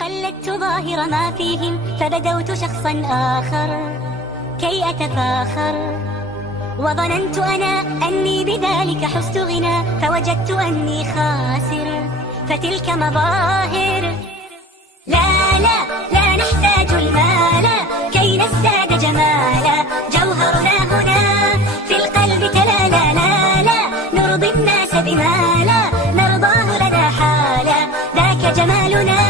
قلدت ظاهر ما فيهم فبدوت شخصا آخر كي أتفاخر، وظننت أنا أني بذلك حزت غنى، فوجدت أني خاسر. فتلك مظاهر